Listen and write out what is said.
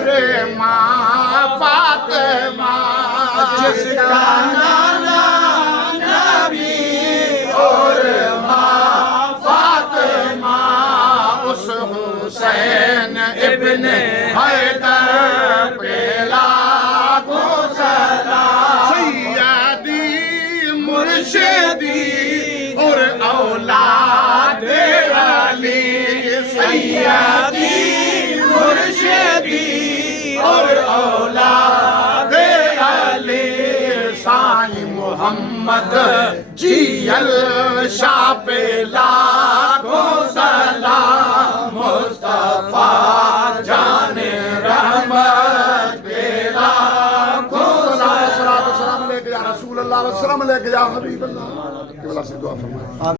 اور ماں فاطمہ جس کا نانا نبی اور ماں فاطمہ اس حسین ابن حیدر پہ لاکھوں سلام سیدی مرشدی اور اولاد علی سیدی مرشدی اور اولاد علی سائیں محمد جیل شاہ پہ لاکھوں سلام مصطفیٰ جان رحمت پہ لاکھوں سلام سلام لے کے یا رسول اللہ وسلم لے کے یا حبیب اللہ کی وجہ سے دعا فرمائیں